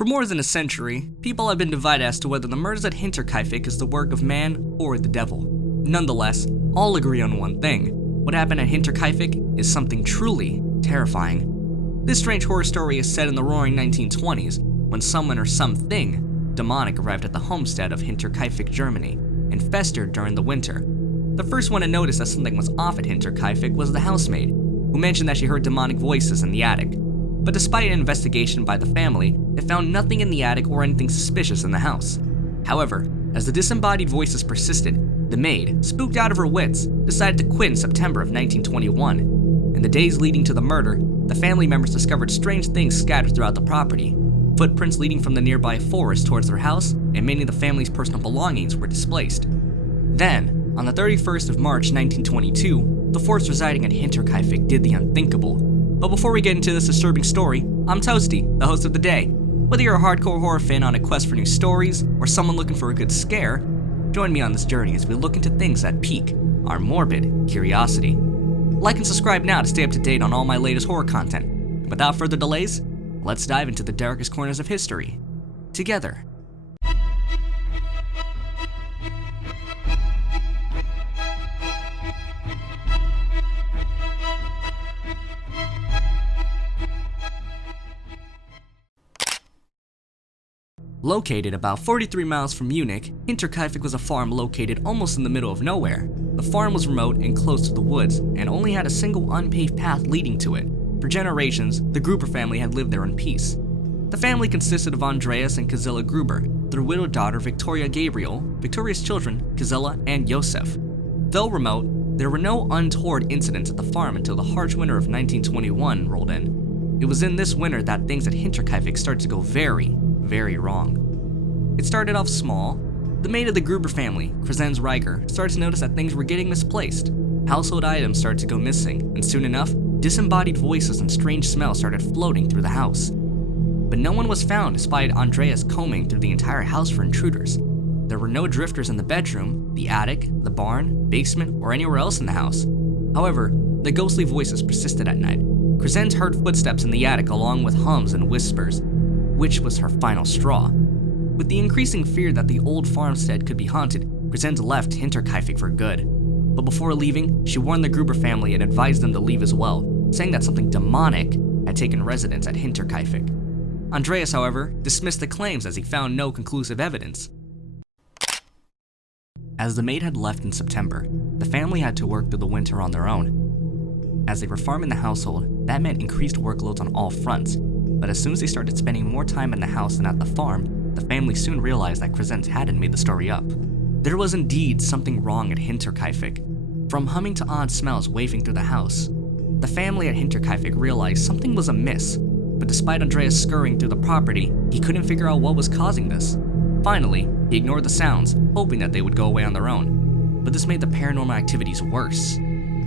For more than a century, people have been divided as to whether the murders at Hinterkaifeck is the work of man or the devil. Nonetheless, all agree on one thing. What happened at Hinterkaifeck is something truly terrifying. This strange horror story is set in the roaring 1920s, when someone or something demonic arrived at the homestead of Hinterkaifeck, Germany, and festered during the winter. The first one to notice that something was off at Hinterkaifeck was the housemaid, who mentioned that she heard demonic voices in the attic. But despite an investigation by the family, they found nothing in the attic or anything suspicious in the house. However, as the disembodied voices persisted, the maid, spooked out of her wits, decided to quit in September of 1921. In the days leading to the murder, the family members discovered strange things scattered throughout the property. Footprints leading from the nearby forest towards their house, and many of the family's personal belongings were displaced. Then, on the 31st of March 1922, the force residing at Hinterkaifeck did the unthinkable. But before we get into this disturbing story, I'm Toasty, the host of the day. Whether you're a hardcore horror fan on a quest for new stories, or someone looking for a good scare, join me on this journey as we look into things that pique our morbid curiosity. Like and subscribe now to stay up to date on all my latest horror content. Without further delays, let's dive into the darkest corners of history together. Located about 43 miles from Munich, Hinterkaifeck was a farm located almost in the middle of nowhere. The farm was remote and close to the woods, and only had a single unpaved path leading to it. For generations, the Gruber family had lived there in peace. The family consisted of Andreas and Gisela Gruber, their widowed daughter Victoria Gabriel, Victoria's children Gisela and Josef. Though remote, there were no untoward incidents at the farm until the harsh winter of 1921 rolled in. It was in this winter that things at Hinterkaifeck started to go very wrong. It started off small. The maid of the Gruber family, Crescenz Reiger, started to notice that things were getting misplaced. Household items started to go missing, and soon enough, disembodied voices and strange smells started floating through the house. But no one was found despite Andreas combing through the entire house for intruders. There were no drifters in the bedroom, the attic, the barn, basement, or anywhere else in the house. However, the ghostly voices persisted at night. Crescenz heard footsteps in the attic along with hums and whispers, which was her final straw. With the increasing fear that the old farmstead could be haunted, Crescenz left Hinterkaifeck for good. But before leaving, she warned the Gruber family and advised them to leave as well, saying that something demonic had taken residence at Hinterkaifeck. Andreas, however, dismissed the claims as he found no conclusive evidence. As the maid had left in September, the family had to work through the winter on their own. As they were farming the household, that meant increased workloads on all fronts. But as soon as they started spending more time in the house than at the farm, the family soon realized that Crescenz hadn't made the story up. There was indeed something wrong at Hinterkaifeck. From humming to odd smells wafting through the house, the family at Hinterkaifeck realized something was amiss, but despite Andreas scurrying through the property, he couldn't figure out what was causing this. Finally, he ignored the sounds, hoping that they would go away on their own. But this made the paranormal activities worse.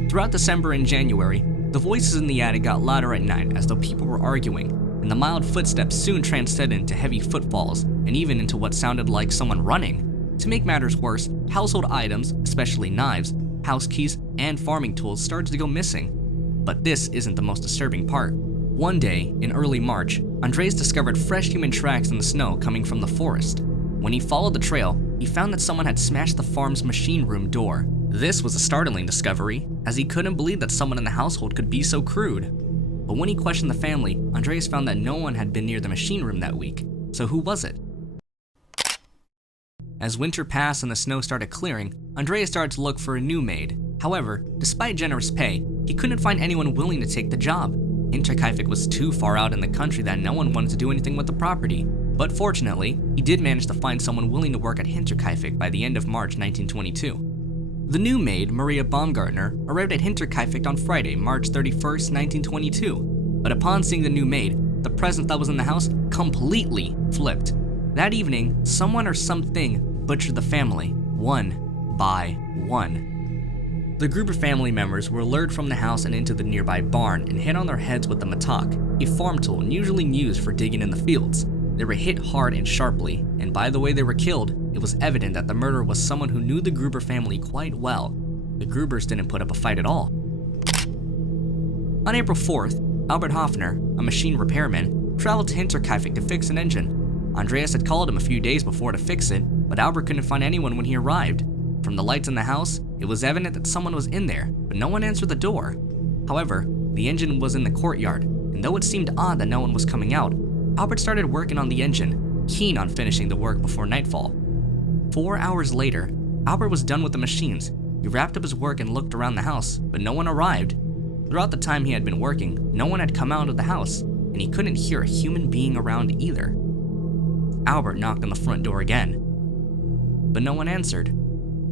Throughout December and January, the voices in the attic got louder at night as though people were arguing, and the mild footsteps soon transcended into heavy footfalls and even into what sounded like someone running. To make matters worse, household items, especially knives, house keys, and farming tools started to go missing. But this isn't the most disturbing part. One day, in early March, Andreas discovered fresh human tracks in the snow coming from the forest. When he followed the trail, he found that someone had smashed the farm's machine room door. This was a startling discovery, as he couldn't believe that someone in the household could be so crude. But when he questioned the family, Andreas found that no one had been near the machine room that week. So who was it? As winter passed and the snow started clearing, Andreas started to look for a new maid. However, despite generous pay, he couldn't find anyone willing to take the job. Hinterkaifeck was too far out in the country that no one wanted to do anything with the property. But fortunately, he did manage to find someone willing to work at Hinterkaifeck by the end of March 1922. The new maid, Maria Baumgartner, arrived at Hinterkaifeck on Friday, March 31st, 1922. But upon seeing the new maid, the presence that was in the house completely flipped. That evening, someone or something butchered the family, one by one. The group of family members were lured from the house and into the nearby barn and hit on their heads with the mattock, a farm tool usually used for digging in the fields. They were hit hard and sharply, and by the way they were killed, it was evident that the murderer was someone who knew the Gruber family quite well. The Grubers didn't put up a fight at all. On April 4th, Albert Hoffner, a machine repairman, traveled to Hinterkaifeck to fix an engine. Andreas had called him a few days before to fix it, but Albert couldn't find anyone when he arrived. From the lights in the house, it was evident that someone was in there, but no one answered the door. However, the engine was in the courtyard, and though it seemed odd that no one was coming out, Albert started working on the engine, keen on finishing the work before nightfall. 4 hours later, Albert was done with the machines. He wrapped up his work and looked around the house, but no one arrived. Throughout the time he had been working, no one had come out of the house, and he couldn't hear a human being around either. Albert knocked on the front door again, but no one answered.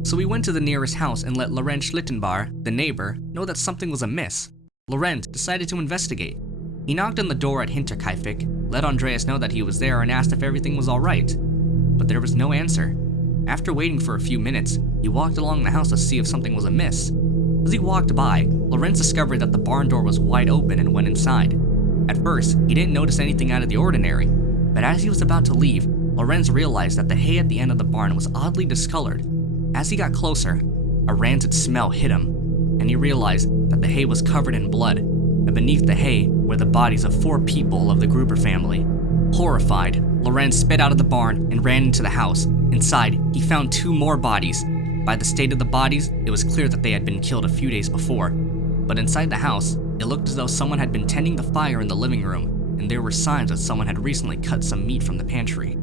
So he went to the nearest house and let Laurent Schlittenbauer, the neighbor, know that something was amiss. Laurent decided to investigate. He knocked on the door at Hinterkaifeck, let Andreas know that he was there, and asked if everything was alright. But there was no answer. After waiting for a few minutes, he walked along the house to see if something was amiss. As he walked by, Laurent discovered that the barn door was wide open and went inside. At first, he didn't notice anything out of the ordinary, but as he was about to leave, Laurent realized that the hay at the end of the barn was oddly discolored. As he got closer, a rancid smell hit him, and he realized that the hay was covered in blood, and beneath the hay were the bodies of 4 people of the Gruber family. Horrified, Laurent sped out of the barn and ran into the house. Inside, he found 2 more bodies. By the state of the bodies, it was clear that they had been killed a few days before. But inside the house, it looked as though someone had been tending the fire in the living room, and there were signs that someone had recently cut some meat from the pantry.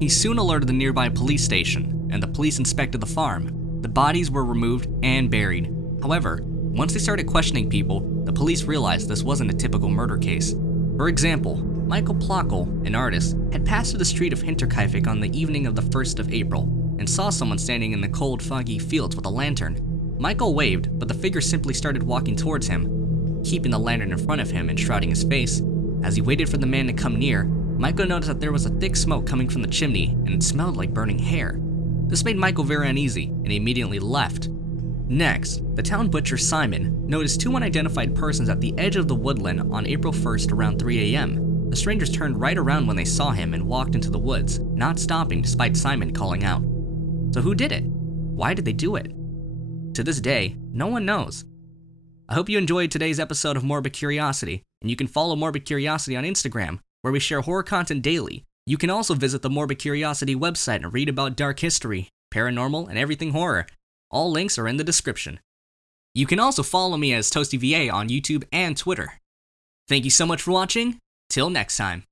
He soon alerted the nearby police station, and the police inspected the farm. The bodies were removed and buried. However, once they started questioning people, the police realized this wasn't a typical murder case. For example, Michael Plockel, an artist, had passed through the street of Hinterkaifeck on the evening of the 1st of April and saw someone standing in the cold, foggy fields with a lantern. Michael waved, but the figure simply started walking towards him, keeping the lantern in front of him and shrouding his face. As he waited for the man to come near, Michael noticed that there was a thick smoke coming from the chimney, and it smelled like burning hair. This made Michael very uneasy, and he immediately left. Next, the town butcher Simon noticed 2 unidentified persons at the edge of the woodland on April 1st around 3 a.m. The strangers turned right around when they saw him and walked into the woods, not stopping despite Simon calling out. So who did it? Why did they do it? To this day, no one knows. I hope you enjoyed today's episode of Morbid Curiosity, and you can follow Morbid Curiosity on Instagram, where we share horror content daily. You can also visit the Morbid Curiosity website and read about dark history, paranormal, and everything horror. All links are in the description. You can also follow me as ToastyVA on YouTube and Twitter. Thank you so much for watching. Till next time.